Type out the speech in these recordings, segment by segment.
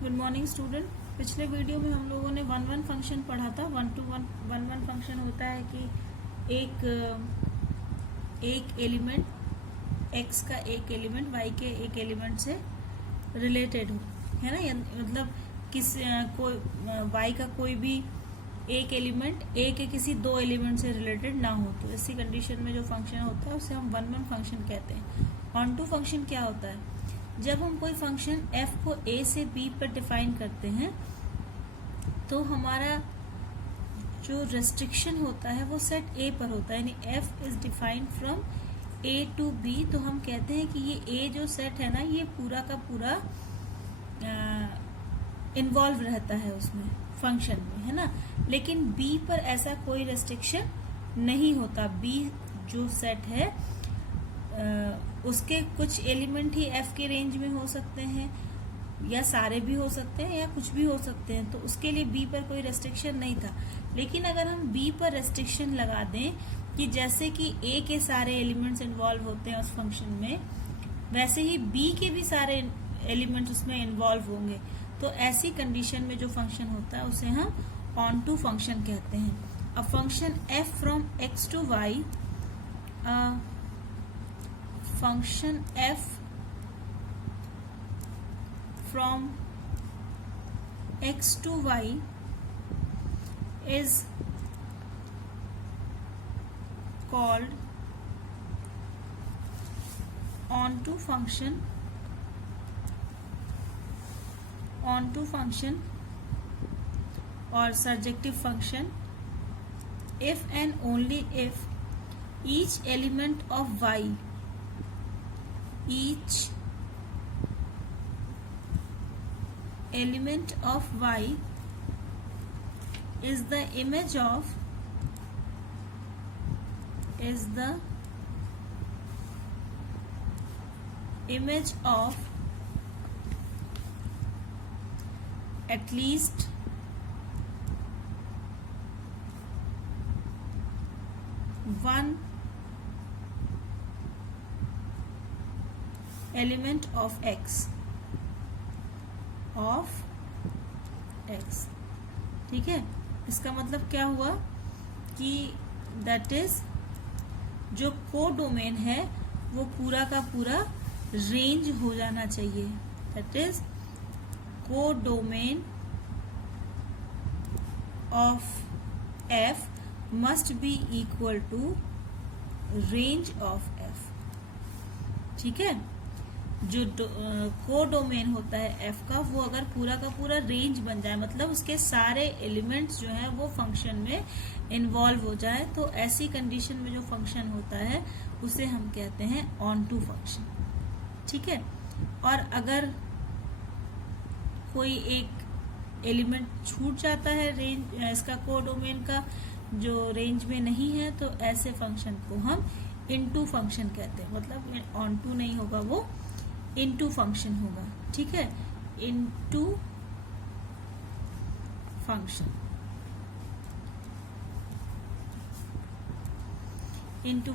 Good morning student. पिछले video में हम लोगों ने वन वन फंक्शन पढ़ा था। One two one one one function होता है कि एक एलिमेंट x का एक एलिमेंट y के एक एलिमेंट से रिलेटेड हो, है ना। मतलब कोई y का कोई भी एक एलिमेंट a के किसी दो एलिमेंट से रिलेटेड ना हो, तो इसी कंडीशन में जो फंक्शन होता है उसे हम वन वन फंक्शन कहते हैं। ऑन टू फंक्शन क्या होता है? जब हम कोई फंक्शन f को a से b पर डिफाइन करते हैं तो हमारा जो रेस्ट्रिक्शन होता है वो सेट a पर होता है, यानी f is defined from a to b। तो हम कहते हैं कि ये a जो सेट है ना, ये पूरा का पूरा इन्वॉल्व रहता है उसमें, फंक्शन में, है ना। लेकिन b पर ऐसा कोई रेस्ट्रिक्शन नहीं होता। b जो सेट है उसके कुछ एलिमेंट ही f के रेंज में हो सकते हैं, या सारे भी हो सकते हैं, या कुछ भी हो सकते हैं, तो उसके लिए b पर कोई रेस्ट्रिक्शन नहीं था। लेकिन अगर हम b पर रेस्ट्रिक्शन लगा दें कि जैसे कि a के सारे एलिमेंट्स इन्वॉल्व होते हैं उस फंक्शन में, वैसे ही b के भी सारे एलिमेंट्स उसमें इन्वॉल्व होंगे, तो ऐसी कंडीशन में जो फंक्शन होता है उसे हम ऑन टू फंक्शन कहते हैं। A function f from x to y, function f from x to y is called onto function or surjective function if and only if each element of y is the image of at least one element of x ठीक है। इसका मतलब क्या हुआ कि that is जो codomain है वो पूरा का पूरा रेंज हो जाना चाहिए। That is codomain of f must be equal to range of f। ठीक है। जो कोडोमेन होता है f का, वो अगर पूरा का पूरा रेंज बन जाए, मतलब उसके सारे एलिमेंट्स जो हैं वो फंक्शन में इन्वॉल्व हो जाए, तो ऐसी कंडीशन में जो फंक्शन होता है उसे हम कहते हैं ऑन टू फंक्शन। ठीक है। और अगर कोई एक एलिमेंट छूट जाता है रेंज इसका, कोडोमेन का जो रेंज में नहीं है, तो ऐसे फंक्शन को हम इनटू फंक्शन कहते हैं। मतलब ऑन टू नहीं होगा, वो इनटू फंक्शन होगा। ठीक है। इनटू फंक्शन इनटू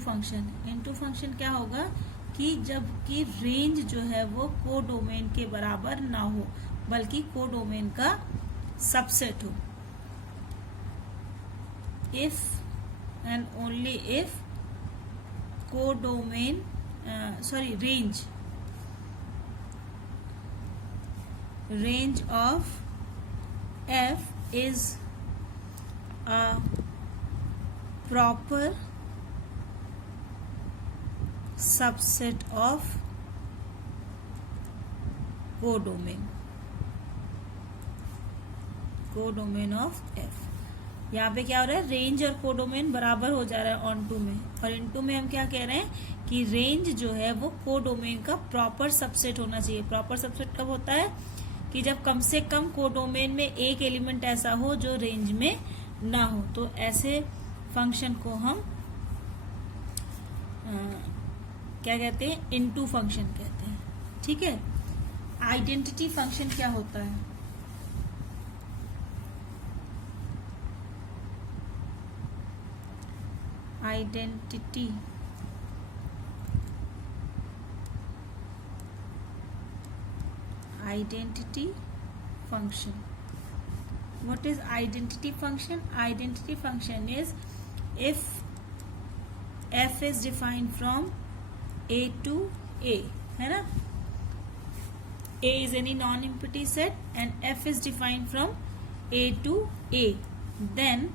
फंक्शन क्या होगा कि जबकि रेंज जो है वो कोडोमेन के बराबर ना हो, बल्कि कोडोमेन का सबसेट हो। If and only if codomain range of f is a proper subset of codomain of f। यहाँ पे क्या हो रहा है, रेंज और कोडोमेन बराबर हो जा रहा है ऑन टू में, और इनटू में हम क्या कह रहे हैं कि रेंज जो है वो कोडोमेन का प्रॉपर सबसेट होना चाहिए। प्रॉपर सबसेट कब होता है? कि जब कम से कम कोडोमेन में एक एलिमेंट ऐसा हो जो रेंज में ना हो, तो ऐसे फंक्शन को हम क्या कहते हैं? इनटू फंक्शन कहते हैं। ठीक है। आइडेंटिटी फंक्शन क्या होता है? Identity function. What is identity function? Identity function is if f is defined from a to a, है ना? A is any non-empty set and f is defined from a to a, then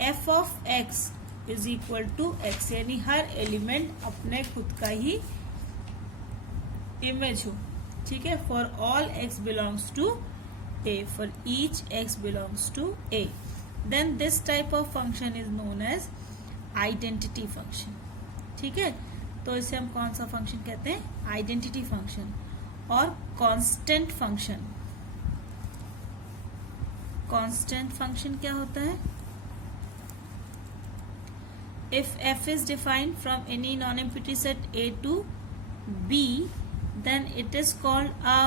f of x is equal to x, यानी हर element अपने खुद का ही image हो, ठीक है. For all x belongs to a, for each x belongs to a, then this type of function is known as identity function. ठीक है, तो इसे हम कौन सा फंक्शन कहते हैं? Identity function. और कांस्टेंट फंक्शन, कांस्टेंट फंक्शन क्या होता है? If f is defined from any non-empty set a to b, then it is called a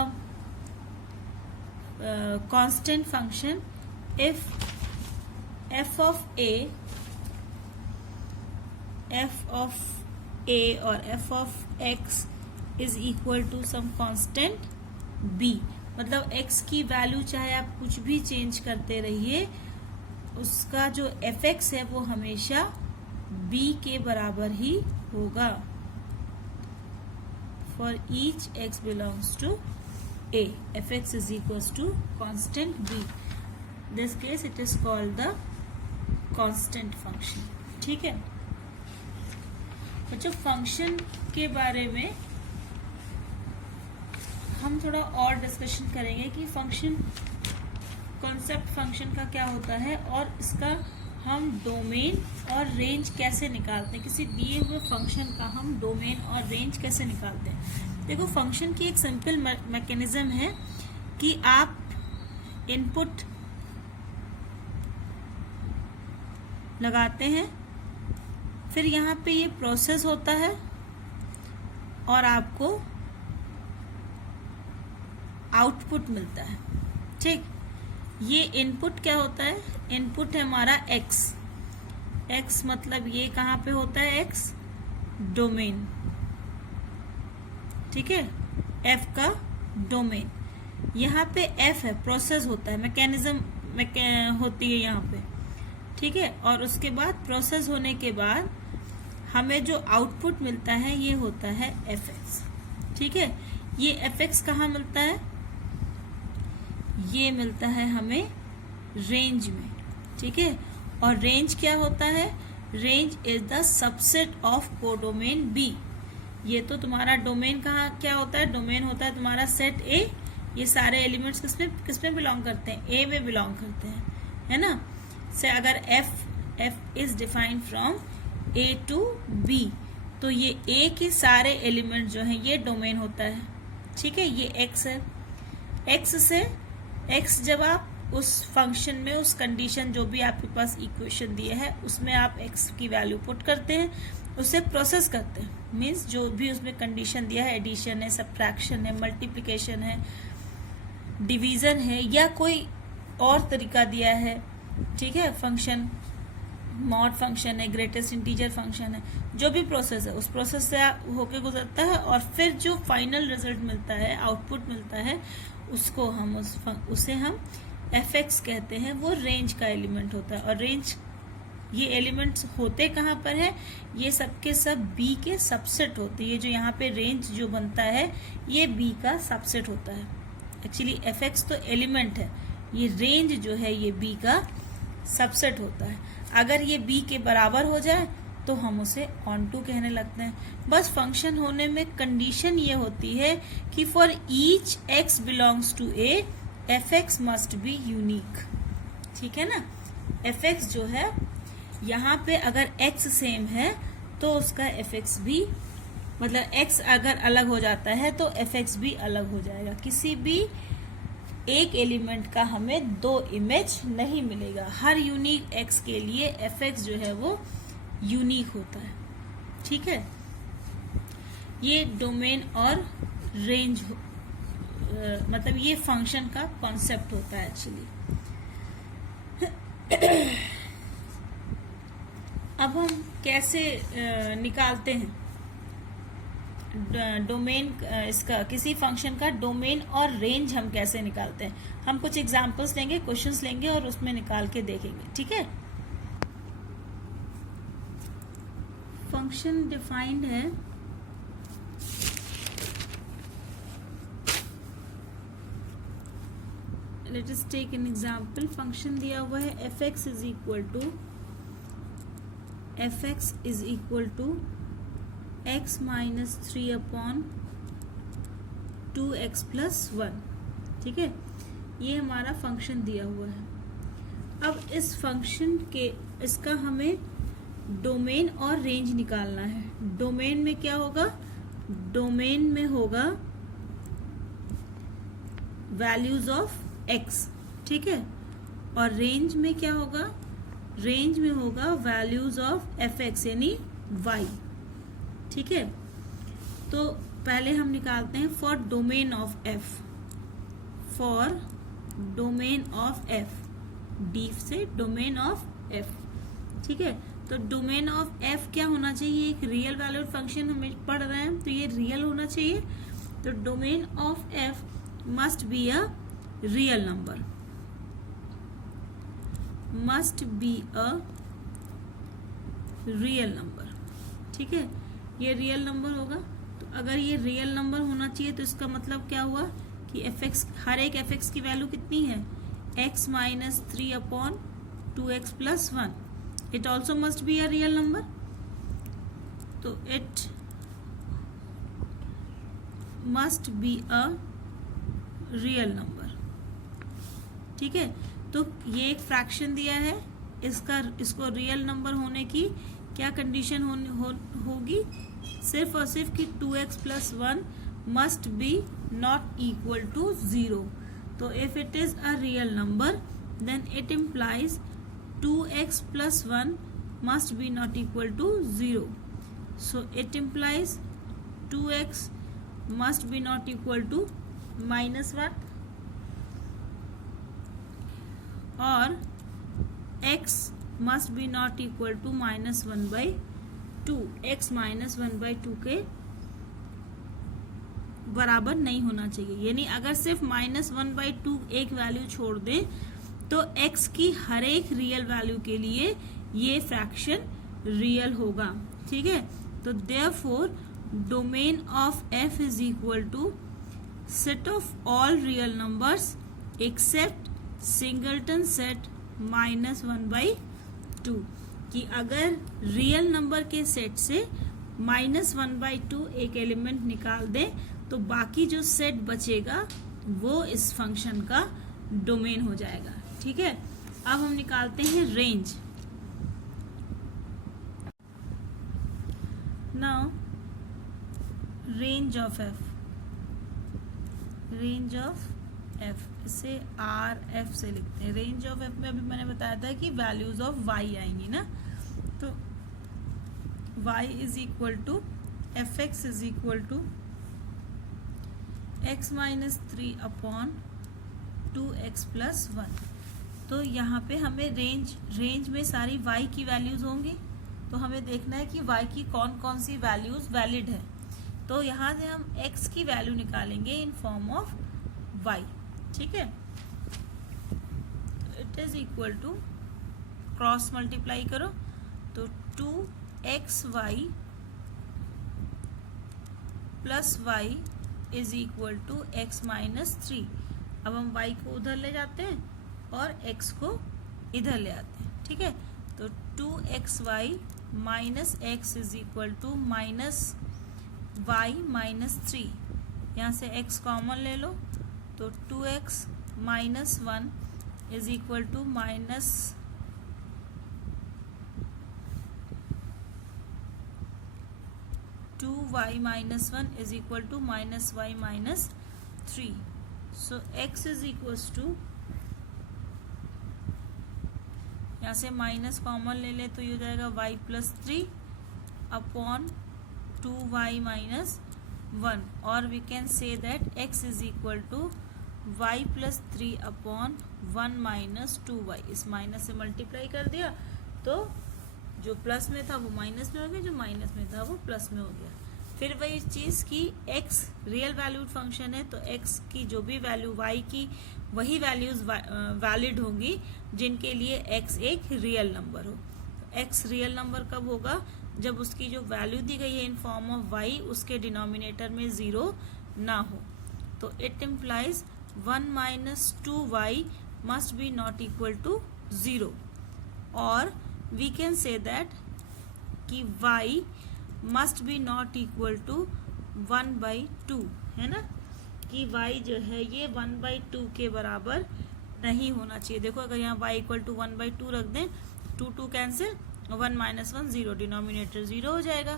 constant function if f of a or f of x is equal to some constant b. मतलब x की value चाहे आप कुछ भी change करते रहिए, उसका जो fx है वो हमेशा b के बराबर ही होगा. For each x belongs to a, fx is equals to constant b. This case it is called the constant function. ठीक है बच्चों, फंक्शन के बारे में हम थोड़ा और डिस्कशन करेंगे कि फंक्शन, कॉन्सेप्ट फंक्शन का क्या होता है और इसका हम डोमेन और रेंज कैसे निकालते हैं. किसी दिए हुए फंक्शन का हम डोमेन और रेंज कैसे निकालते हैं. देखो, फंक्शन की एक सिंपल मैकेनिज्म है कि आप इनपुट लगाते हैं, फिर यहाँ पे ये प्रोसेस होता है और आपको आउटपुट मिलता है. ठीक, ये इनपुट क्या होता है? इनपुट है हमारा x. x मतलब ये कहाँ पे होता है? x domain. ठीक है, f का डोमेन. यहाँ पे f है, प्रोसेस होता है, मैकेनिज्म होती है यहाँ पे. ठीक है, और उसके बाद प्रोसेस होने के बाद हमें जो आउटपुट मिलता है ये होता है fx. ठीक है, ये fx कहाँ मिलता है? ये मिलता है हमें रेंज में. ठीक है, और रेंज क्या होता है? Range is the subset of codomain B. ये तो तुम्हारा डोमेन कहाँ क्या होता है? डोमेन होता है तुम्हारा सेट ए. ये सारे एलिमेंट्स किसमें बिलोंग करते हैं? ए में बिलोंग करते हैं, है ना. से अगर f is defined from a to b, तो ये a के सारे एलिमेंट जो हैं ये डोमेन होता है. ठीक है, ये x है. x से x जब आप उस फंक्शन में उस कंडीशन जो भी आपके पास इक्वेशन दिए है उसमें आप x की वैल्यू पुट करते हैं, उसे प्रोसेस करते हैं. मीन्स जो भी उसमें कंडीशन दिया है, एडिशन है, सब्ट्रैक्शन है, मल्टीप्लिकेशन है, डिवीजन है, या कोई और तरीका दिया है. ठीक है, फंक्शन मॉड फंक्शन है, ग्रेटेस्ट इंटीजर फंक्शन है, जो भी प्रोसेस है उस प्रोसेस से होके गुजरता है और फिर जो फाइनल रिजल्ट मिलता है, आउटपुट मिलता है, उसको हम उसे हम fx कहते हैं. वो रेंज का एलिमेंट होता है. और रेंज, ये एलिमेंट्स होते कहाँ पर है? ये सब के सब b के सबसेट होते हैं. ये जो यहाँ पे रेंज जो बनता है ये b का सबसेट होता है. एक्चुअली fx तो एलिमेंट है, ये रेंज जो है ये b का सबसेट होता है. अगर ये b के बराबर हो जाए तो हम उसे ऑन टू कहने लगते हैं. बस फंक्शन होने में कंडीशन ये होती है कि for each x belongs to a, fx must be unique. ठीक है ना. fx जो है यहाँ पे अगर x सेम है तो उसका fx भी, मतलब x अगर अलग हो जाता है तो fx भी अलग हो जाएगा. किसी भी एक एलिमेंट का हमें दो इमेज नहीं मिलेगा. हर यूनिक x के लिए fx जो है वो यूनिक होता है. ठीक है, ये डोमेन और रेंज मतलब ये फंक्शन का कॉन्सेप्ट होता है एक्चुअली. अब हम कैसे निकालते हैं डोमेन इसका किसी फंक्शन का डोमेन और रेंज हम कैसे निकालते हैं। हम कुछ एग्जांपल्स लेंगे, क्वेश्चंस लेंगे और उसमें निकाल के देखेंगे, ठीक है। फंक्शन डिफाइंड है, let us take an example. Function दिया हुआ है f(x) is equal to x minus 3 upon 2x plus 1, ठीक है। ये हमारा फंक्शन दिया हुआ है। अब इस फंक्शन के इसका हमें डोमेन और रेंज निकालना है। डोमेन में क्या होगा, डोमेन में होगा वैल्यूज ऑफ x, ठीक है। और रेंज में क्या होगा, रेंज में होगा वैल्यूज ऑफ f(x) यानी y, ठीक है। तो पहले हम निकालते हैं for domain of f, for domain of f, D से डोमेन ऑफ f, ठीक है। तो डोमेन ऑफ f क्या होना चाहिए, एक रियल वैल्यूड फंक्शन हमें पढ़ रहे हैं तो ये रियल होना चाहिए। तो domain of f must be a real number, must be a real number, ठीक है। ये रियल नंबर होगा। तो अगर ये रियल नंबर होना चाहिए तो इसका मतलब क्या हुआ कि f(x), हर एक f(x) की वैल्यू कितनी है, x minus 3 upon 2x plus 1। It also must be a real number. तो it must be a real number, ठीक है। तो ये एक फ्रैक्शन दिया है, इसको रियल नंबर होने की क्या कंडीशन होगी, सिर्फ और सिर्फ कि 2x plus 1 must be not equal to 0। तो if it is a real number then it implies 2x plus 1 must be not equal to 0। So it implies 2x must be not equal to -1 और x must be not equal to -1/2। x -1/2 के बराबर नहीं होना चाहिए। यानी अगर सिर्फ -1/2 एक वैल्यू छोड़ दें तो x की हर एक रियल वैल्यू के लिए ये फ्रैक्शन रियल होगा, ठीक है। तो therefore domain of f is equal to set of all real numbers except singleton set -1/2, कि अगर रियल नंबर के सेट से -1/2 एक एलिमेंट निकाल दें तो बाकी जो सेट बचेगा वो इस फंक्शन का डोमेन हो जाएगा, ठीक है। अब हम निकालते हैं range. Now range of f, range of f, इसे RF से लिखते हैं। रेंज ऑफ f में अभी मैंने बताया था कि वैल्यूज ऑफ y आएंगी ना, तो y is equal to f(x) is equal to x minus 3 upon 2x plus 1। तो यहाँ पे हमें रेंज में सारी y की वैल्यूज होंगी, तो हमें देखना है कि y की कौन कौन सी वैल्यूज वैलिड है। तो यहाँ से हम x की वैल्यू निकालेंगे इन फॉर्म ऑफ y, ठीक है। It is equal to cross multiply करो तो 2xy plus y is equal to x minus 3। अब हम y को उधर ले जाते हैं और x को इधर ले आते हैं, ठीक है। तो 2xy minus x is equal to minus y minus 3। यहाँ से x कॉमन ले लो तो 2x minus 1 is equal to minus 2y minus 1 is equal to minus y minus 3। So x is equals to, यहाँ से माइनस कॉमन ले ले तो ये हो जाएगा y plus 3 upon 2y minus 1, और we can say that x is equal to y plus 3 upon 1 minus 2y। इस माइनस से मल्टीप्लाई कर दिया तो जो प्लस में था वो माइनस में हो गया, जो माइनस में था वो प्लस में हो गया। फिर वही चीज कि x रियल वैल्यूड फंक्शन है तो x की जो भी वैल्यू y की वही वैल्यूज वैलिड होंगी जिनके लिए x एक रियल नंबर हो। तो x रियल नंबर कब होगा? जब उसकी जो वैल्यू दी गई है इन फॉर्म ऑफ y उसके डिनोमिनेटर में 0 ना हो। तो it implies 1 minus 2y must be not equal to 0, और वी कैन से दैट कि y must be not equal to 1/2, है ना, कि y जो है ये 1/2 के बराबर नहीं होना चाहिए। देखो अगर यहाँ y इक्वल टू 1/2 रख दें, 2 कैंसिल, 1 माइनस 1 0, डिनोमिनेटर 0 हो जाएगा।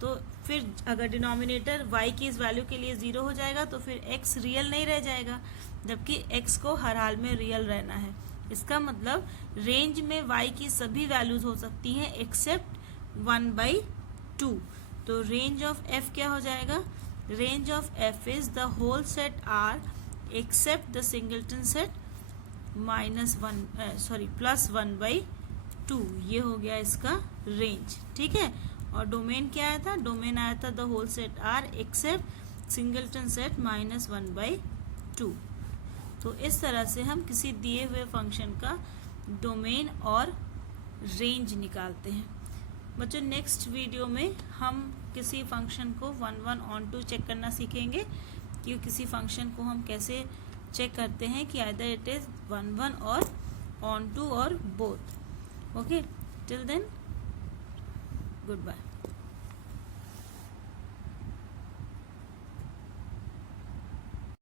तो फिर अगर डिनोमिनेटर y की इस वैल्यू के लिए 0 हो जाएगा तो फिर x रियल नहीं रह जाएगा, जबकि x को हर हाल में रियल रहना है। इसका मतलब रेंज में y की सभी वैल्यूज हो सकती हैं एक्सेप्ट 1/2। तो रेंज ऑफ f क्या हो जाएगा? Range of f is the whole set R except the singleton set plus 1/2। ये हो गया इसका रेंज, ठीक है। और डोमेन क्या आया था? डोमेन आया था the whole set R except singleton set -1/2। तो इस तरह से हम किसी दिए हुए फंक्शन का डोमेन और रेंज निकालते हैं। बच्चों नेक्स्ट वीडियो में हम किसी फंक्शन को 1 ऑन टू चेक करना सीखेंगे कि किसी फंक्शन को हम कैसे चेक करते हैं कि आइदर इट इज 1 और ऑन टू और both. Okay, till then good bye.